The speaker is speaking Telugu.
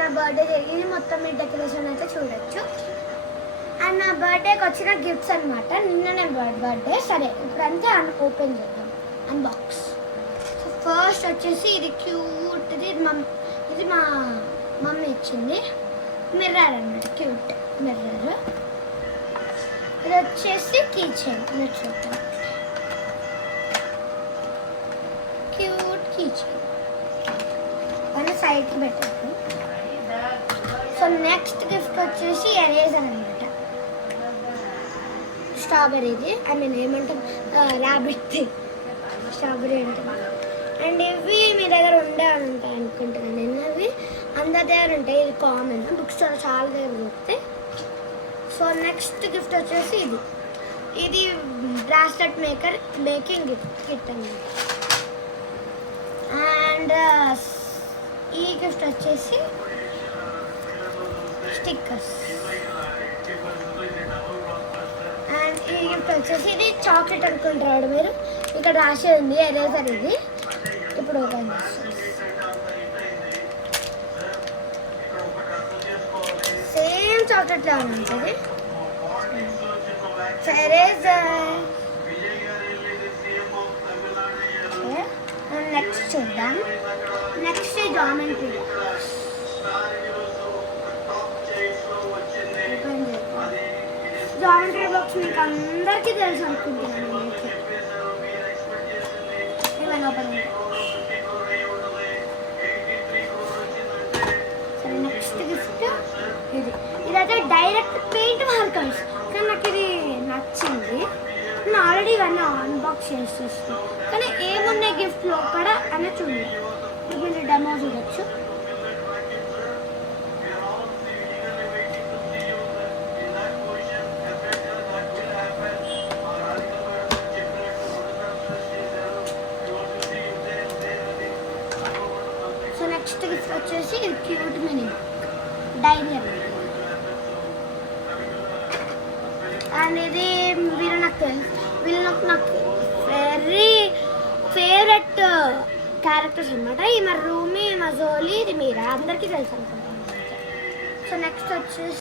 నా బర్త్డే జరిగింది, మొత్తం మీ డెకరేషన్ అయితే చూడొచ్చు. అండ్ నా బర్త్డేకి వచ్చిన గిఫ్ట్స్ అనమాట. నిన్ననే బర్త్డే. సరే ఇప్పుడంతా ఓపెన్ చేద్దాం, అన్బాక్స్. సో ఫస్ట్ వచ్చేసి ఇది క్యూట్, ఇది మా మమ్మీ ఇచ్చింది. మిర్రర్ అన్నమాట, క్యూట్ మిర్రర్. ఇది వచ్చేసి కీ చైన్, మీరు చూద్దాం. క్యూట్ కీ చైన్ మన సైడ్కి పెట్టారు. సో నెక్స్ట్ గిఫ్ట్ వచ్చేసి ఎరేజర్ అనమాట. స్ట్రాబెర్రీది, ఐ మీన్ ఏమంటాం, ర్యాబిట్ది స్ట్రాబెర్రీ ఉంటుంది. అండ్ ఇవి మీ దగ్గర ఉండే ఉంటాయి అనుకుంటున్నాను నేను. అవి అందరి దగ్గర ఉంటాయి, ఇది కామన్, బుక్స్ చాలా దగ్గర దొరుకుతాయి. సో నెక్స్ట్ గిఫ్ట్ వచ్చేసి ఇది బ్రాస్లెట్ మేకింగ్ కిట్ అన్నమాట. అండ్ ఈ గిఫ్ట్ వచ్చేసి స్టిక్కర్స్. అండ్ ఈ గిఫ్ట్ వచ్చేసి ఇది చాక్లెట్ అనుకుంటారు మీరు, ఇక్కడ రాసి ఉంది ఎరేజర్. ఇది ఇప్పుడు ఓపెన్ చేస్తాం. సేమ్ చాక్లెట్ లాగా ఉంటుంది ఎరేజర్. నెక్స్ట్ చూద్దాం. Next geometry box. Geometry box మీకు అందరికీ తెలుసు అనుకుంటున్నాను. ఇవన్నీ ఓపెన్ సరే నెక్స్ట్ గిఫ్ట్ ఇదైతే డైరెక్ట్ పెయింట్ మార్కర్స్, కానీ నాకు ఇది నచ్చింది. నేను ఆల్రెడీ ఇవన్నీ అన్బాక్స్ చేసేస్తాను, కానీ ఏమున్నాయి గిఫ్ట్లో కూడా అని చూడండి. మీరు డెమో చూడొచ్చు. సో నెక్స్ట్ గిఫ్ట్ వచ్చేసి క్యూట్ మినీ డైరీ. అండ్ ఇది నాకు వెరీ ఫేవరెట్ క్యారెక్టర్స్ అనమాట. ఈ మా రూమీ, మా జోలీ, ఇది మీరా అందరికీ తెలుసు అనుకుంటాను. సో నెక్స్ట్ వచ్చేసి